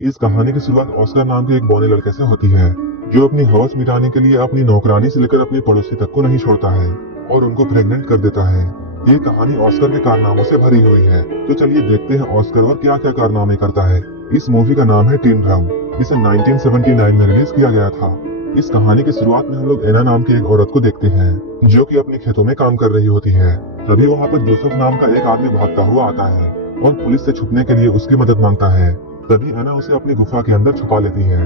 इस कहानी की शुरुआत ऑस्कर नाम के एक बौने लड़के से होती है, जो अपनी हवस मिटाने के लिए अपनी नौकरानी से लेकर अपनी पड़ोसी तक को नहीं छोड़ता है और उनको प्रेग्नेंट कर देता है। ये कहानी ऑस्कर के कारनामों से भरी हुई है, तो चलिए देखते हैं ऑस्कर और क्या क्या कारनामे करता है। इस मूवी का नाम है टीन ड्रम। इसे 1979 में रिलीज किया गया था। इस कहानी की शुरुआत में हम लोग एना नाम की एक औरत को देखते हैं, जो कि अपने खेतों में काम कर रही होती है। तभी वहाँ पर जोसेफ नाम का एक आदमी भागता हुआ आता है और पुलिस से छुपने के लिए उसकी मदद मांगता है। तभी एना उसे अपनी गुफा के अंदर छुपा लेती है,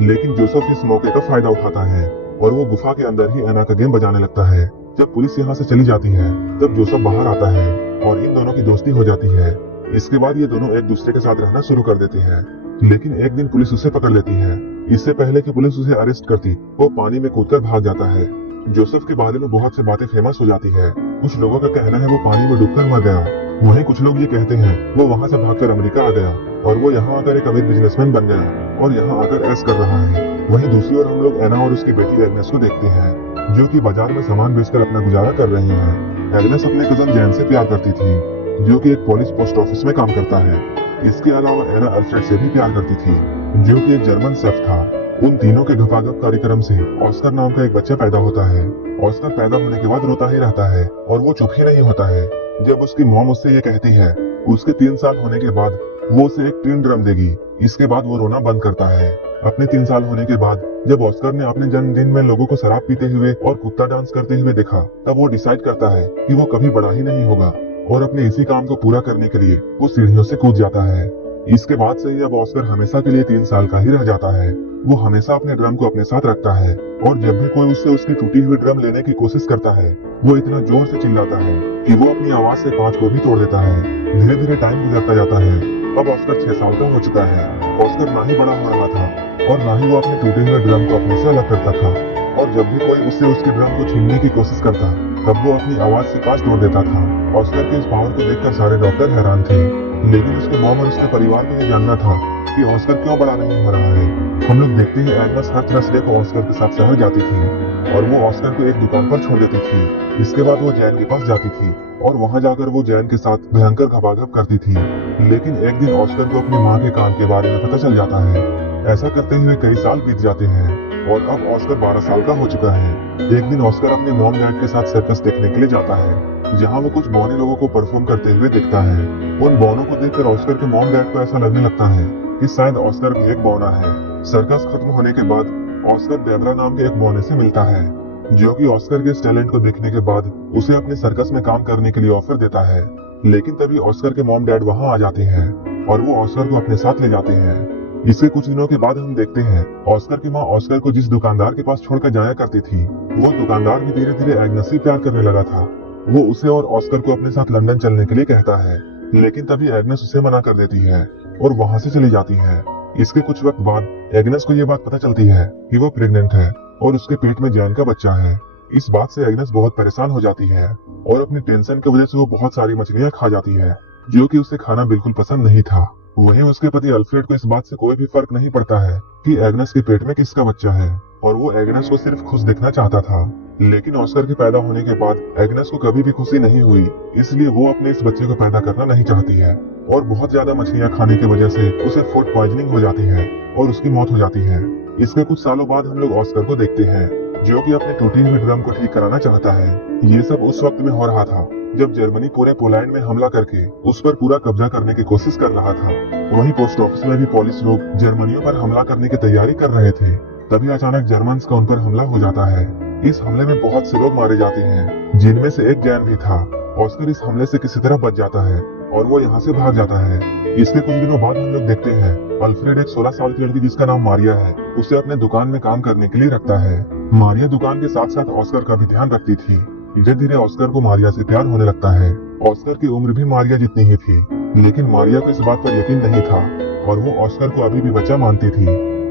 लेकिन जोसेफ इस मौके का फायदा उठाता है और वो गुफा के अंदर ही एना का गेम बजाने लगता है। जब पुलिस यहाँ से चली जाती है, तब जोसेफ बाहर आता है और इन दोनों की दोस्ती हो जाती है। इसके बाद ये दोनों एक दूसरे के साथ रहना शुरू कर देते हैं, लेकिन एक दिन पुलिस उसे पकड़ लेती है। इससे पहले कि पुलिस उसे अरेस्ट करती, वो पानी में कूदकर भाग जाता है। जोसेफ के बारे में बहुत सी बातें फेमस हो जाती है। कुछ लोगों का कहना है वो पानी में डूबकर मर गया, वहीं कुछ लोग ये कहते हैं वो वहाँ से भागकर अमेरिका आ गया और वो यहाँ आकर एक अमीर बिजनेसमैन बन गया और यहाँ आकर ऐश कर रहा है। वहीं दूसरी ओर हम लोग एना और उसकी बेटी एग्नेस को देखते हैं, जो कि बाजार में सामान बेचकर अपना गुजारा कर रही है। एग्नेस अपने कजन जैन से प्यार करती थी, जो कि एक पुलिस पोस्ट ऑफिस में काम करता है। इसके अलावा एना अल्फ्रेड से भी प्यार करती थी, जो कि एक जर्मन शेफ था। उन तीनों के गपागप कार्यक्रम से ऑस्कर नाम का एक बच्चा पैदा होता है। ऑस्कर पैदा होने के बाद रोता ही रहता है और वो चुप ही नहीं होता है। जब उसकी मॉम उससे ये कहती है, उसके 3 साल होने के बाद वो उसे एक टीन ड्रम देगी। इसके बाद वो रोना बंद करता है। अपने 3 साल होने के बाद जब ऑस्कर ने अपने जन्मदिन में लोगों को शराब पीते हुए और कुत्ता डांस करते हुए देखा, तब वो डिसाइड करता है कि वो कभी बड़ा ही नहीं होगा और अपने इसी काम को पूरा करने के लिए वो सीढ़ियों से कूद जाता है। इसके बाद से ही अब ऑस्कर हमेशा के लिए 3 साल का ही रह जाता है। वो हमेशा अपने ड्रम को अपने साथ रखता है और जब भी कोई उससे उसकी टूटी हुई ड्रम लेने की कोशिश करता है, वो इतना जोर से चिल्लाता है कि वो अपनी आवाज से कांच को भी तोड़ देता है। धीरे धीरे टाइम गुजरता जाता है। अब ऑस्कर 6 साल का हो चुका है। ऑस्कर ना ही बड़ा हो रहा था और ना ही वो अपने टूटे हुए ड्रम को अपने से अलग करता था, और जब भी कोई उससे उसके ड्रम को छीनने की कोशिश करता, तब वो अपनी आवाज से कांच तोड़ देता था। ऑस्कर के इस पावर को देखकर सारे डॉक्टर हैरान थे, लेकिन उसके मॉम और उसके परिवार को ये जानना था कि ऑस्कर क्यों बड़ा नहीं हो रहा है। हम लोग देखते हैं एग्नेस हर थर्सडे को ऑस्कर के साथ शहर जाती थी और वो ऑस्कर को एक दुकान पर छोड़ देती थी। इसके बाद वो जैन के पास जाती थी और वहां जाकर वो जैन के साथ भयंकर घपाघप करती थी। लेकिन एक दिन ऑस्कर को अपनी माँ के काम के बारे में पता चल जाता है। ऐसा करते हुए कई साल बीत जाते हैं और अब ऑस्कर 12 साल का हो चुका है। एक दिन ऑस्कर अपने मॉम डैड के साथ सर्कस देखने के लिए जाता है, जहाँ वो कुछ बौने लोगों को परफॉर्म करते हुए दिखता है। उन बौनों को देखकर ऑस्कर के मॉम डैड को ऐसा लगने लगता है कि शायद ऑस्कर भी एक बौना है। सर्कस खत्म होने के बाद ऑस्कर डेबरा नाम के एक बौने से मिलता है, जो कि ऑस्कर के इस टैलेंट को देखने के बाद उसे अपने सर्कस में काम करने के लिए ऑफर देता है। लेकिन तभी ऑस्कर के मॉम डैड वहां आ जाते हैं और वो ऑस्कर को अपने साथ ले जाते हैं। इसके कुछ दिनों के बाद हम देखते हैं ऑस्कर की माँ ऑस्कर को जिस दुकानदार के पास छोड़कर जाया करती थी, वो दुकानदार भी धीरे धीरे एग्नेस से प्यार करने लगा था। वो उसे और ऑस्कर को अपने साथ लंदन चलने के लिए कहता है, लेकिन तभी एग्नेस उसे मना कर देती है और वहां से चली जाती है। इसके कुछ वक्त बाद एग्नेस को ये बात पता चलती है कि वो प्रेग्नेंट है और उसके पेट में जैन का बच्चा है। इस बात से एग्नेस बहुत परेशान हो जाती है और अपनी टेंशन की वजह से वो बहुत सारी मछलियां खा जाती है, जो कि उसे खाना बिल्कुल पसंद नहीं था। वहीं उसके पति अल्फ्रेड को इस बात से कोई भी फर्क नहीं पड़ता है कि एग्नेस के पेट में किसका बच्चा है, और वो एग्नेस को सिर्फ खुश देखना चाहता था। लेकिन ऑस्कर के पैदा होने के बाद एग्नेस को कभी भी खुशी नहीं हुई, इसलिए वो अपने इस बच्चे को पैदा करना नहीं चाहती है और बहुत ज्यादा मछलियां खाने की वजह से उसे फूड पॉइजनिंग हो जाती है और उसकी मौत हो जाती है। इसके कुछ सालों बाद हम लोग ऑस्कर को देखते हैं, जो कि अपने टूटी हुई ड्रम को ठीक कराना चाहता है। ये सब उस वक्त में हो रहा था जब जर्मनी पूरे पोलैंड में हमला करके उस पर पूरा कब्जा करने की कोशिश कर रहा था। वहीं पोस्ट ऑफिस में भी पुलिस लोग जर्मनियों पर हमला करने की तैयारी कर रहे थे। तभी अचानक जर्मन्स का उन पर हमला हो जाता है। इस हमले में बहुत से लोग मारे जाते हैं, जिनमें से एक जैन भी था। ऑस्कर इस हमले से किसी तरह बच जाता है और वो यहाँ से भाग जाता है। इसके कुछ दिनों बाद हम लोग देखते हैं अल्फ्रेड एक 16 साल की लड़की जिसका नाम मारिया है, उसे अपने दुकान में काम करने के लिए रखता है। मारिया दुकान के साथ साथ ऑस्कर का भी ध्यान रखती थी। धीरे धीरे ऑस्कर को मारिया से प्यार होने लगता है। ऑस्कर की उम्र भी मारिया जितनी ही थी, लेकिन मारिया को इस बात पर यकीन नहीं था और वो ऑस्कर को अभी भी बच्चा मानती थी।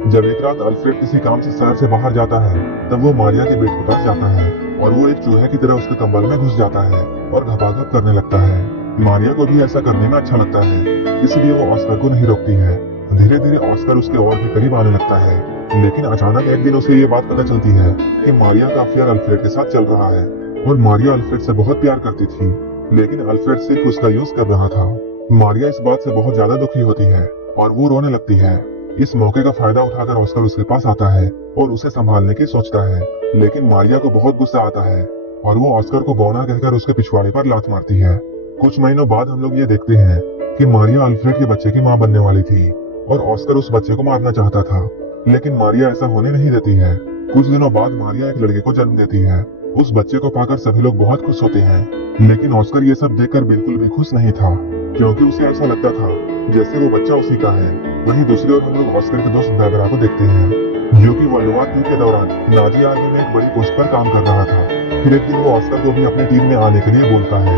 जब एक रात अल्फ्रेड किसी काम से शहर से बाहर जाता है, तब वो मारिया के बेड के पास जाता है और वो एक चूहे की तरह उसके कंबल में घुस जाता है और घपाघप करने लगता है। मारिया को भी ऐसा करने में अच्छा लगता है, इसलिए वो ऑस्कर को नहीं रोकती है। धीरे धीरे ऑस्कर उसके और भी करीब आने लगता है, लेकिन अचानक एक दिन उसे ये बात पता चलती है कि मारिया का अफेयर अल्फ्रेड के साथ चल रहा है और मारिया अल्फ्रेड से बहुत प्यार करती थी, लेकिन अल्फ्रेड सिर्फ उसका यूज कर रहा था। मारिया इस बात से बहुत ज्यादा दुखी होती है और वो रोने लगती है। इस मौके का फायदा उठाकर ऑस्कर उसके पास आता है और उसे संभालने की सोचता है, लेकिन मारिया को बहुत गुस्सा आता है और वो ऑस्कर को बौना कहकर उसके पिछवाड़े पर लात मारती है। कुछ महीनों बाद हम लोग ये देखते हैं कि मारिया अल्फ्रेड के बच्चे की मां बनने वाली थी और ऑस्कर उस बच्चे को मारना चाहता था, लेकिन मारिया ऐसा होने नहीं देती है। कुछ दिनों बाद मारिया एक लड़के को जन्म देती है। उस बच्चे को पाकर सभी लोग बहुत खुश होते हैं, लेकिन ऑस्कर ये सब देखकर बिल्कुल भी खुश नहीं था, क्योंकि उसे ऐसा लगता था जैसे वो बच्चा उसी का है। वहीं दूसरी ओर हम लोग ऑस्कर के दोस्त बैबरा को देखते हैं, जो कि वर्ल्ड वॉर 2 के दौरान नाजी आर्मी में एक बड़ी पोस्ट पर काम कर रहा था। फिर एक दिन वो ऑस्कर को भी अपनी टीम में आने के लिए बोलता है।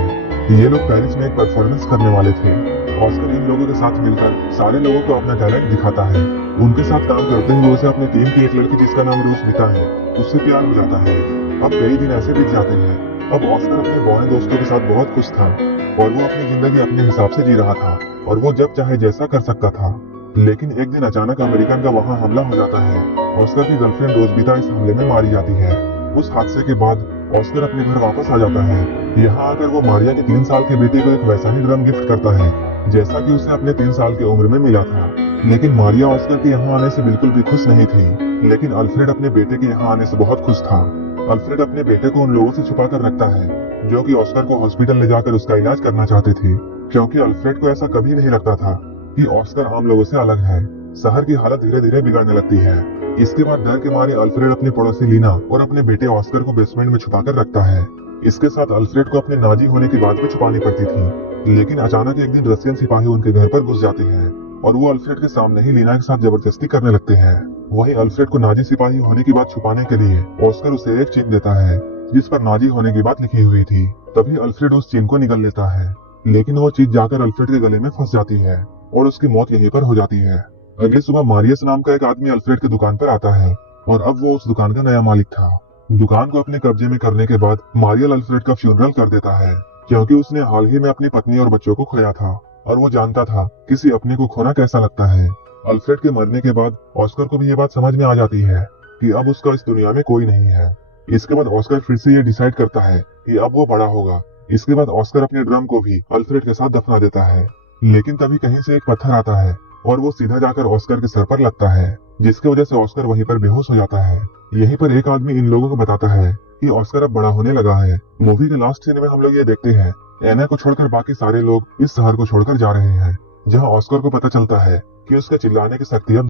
ये लोग पेरिस में एक परफॉर्मेंस करने वाले थे। ऑस्कर इन लोगों के साथ मिलकर सारे लोगों को अपना टैलेंट दिखाता है। उनके साथ काम करते हुए उसे अपनी टीम की एक लड़की जिसका नाम रूस बिता है, उससे प्यार हो जाता है। अब कई दिन ऐसे बीत जाते हैं। अब ऑस्कर अपने बौने दोस्तों के साथ बहुत खुश था और वो अपनी जिंदगी अपने हिसाब से जी रहा था और वो जब चाहे जैसा कर सकता था। लेकिन एक दिन अचानक अमेरिकन का वहां हमला हो जाता है। ऑस्कर की गर्लफ्रेंड रोजबिता इस हमले में मारी जाती है। उस हादसे के बाद ऑस्कर अपने घर वापस आ जाता है। यहाँ आकर वो मारिया के 3 साल के बेटे को एक वैसा ही ड्रम गिफ्ट करता है जैसा कि उसे अपने 3 साल की उम्र में मिला था। लेकिन मारिया ऑस्कर के यहाँ आने से बिल्कुल भी खुश नहीं थी, लेकिन अल्फ्रेड अपने बेटे के यहाँ आने से बहुत खुश था। अल्फ्रेड अपने बेटे को उन लोगों से छुपा कर रखता है जो कि ऑस्कर को हॉस्पिटल ले जाकर उसका इलाज करना चाहते थे, क्योंकि अल्फ्रेड को ऐसा कभी नहीं लगता था कि ऑस्कर आम लोगों से अलग है। शहर की हालत धीरे धीरे बिगड़ने लगती है। इसके बाद डर के मारे अल्फ्रेड अपनी पड़ोसी लीना और अपने बेटे ऑस्कर को बेसमेंट में छुपा कर रखता है। इसके साथ अल्फ्रेड को अपने नाजी होने की बात भी छुपानी पड़ती थी, लेकिन अचानक एक दिन रशियन सिपाही उनके घर पर घुस जाते हैं और वो अल्फ्रेड के सामने ही लीना के साथ जबरदस्ती करने लगते हैं। वहीं अल्फ्रेड को नाजी सिपाही होने की बात छुपाने के लिए ऑस्कर उसे एक चिन्ह देता है जिस पर नाजी होने की बात लिखी हुई थी। तभी अल्फ्रेड उस चिन्ह को निगल लेता है, लेकिन वो चीज जाकर अल्फ्रेड के गले में फंस जाती है और उसकी मौत यहीं पर हो जाती है। अगली सुबह मारियस नाम का एक आदमी अल्फ्रेड की दुकान पर आता है और अब वो उस दुकान का नया मालिक था। दुकान को अपने कब्जे में करने के बाद मारियल अल्फ्रेड का फ्यूनरल कर देता है, क्योंकि उसने हाल ही में अपनी पत्नी और बच्चों को खोया था और वो जानता था किसी अपने को खोना कैसा लगता है। अल्फ्रेड के मरने के बाद ऑस्कर को भी ये बात समझ में आ जाती है कि अब उसका इस दुनिया में कोई नहीं है। इसके बाद ऑस्कर फिर से ये डिसाइड करता है कि अब वो बड़ा होगा। इसके बाद ऑस्कर अपने ड्रम को भी अल्फ्रेड के साथ दफना देता है, लेकिन तभी कहीं से एक पत्थर आता है और वो सीधा जाकर ऑस्कर के सर पर लगता है, जिसकी वजह से ऑस्कर वहीं पर बेहोश हो जाता है। यहीं पर एक आदमी इन लोगों को बताता है कि ऑस्कर अब बड़ा होने लगा है। मूवी के लास्ट सीन में हम लोग ये देखते हैं एना को छोड़कर बाकी सारे लोग इस शहर को छोड़कर जा रहे हैं, जहाँ ऑस्कर को पता चलता है कि उसके चिल्लाने की शक्ति अब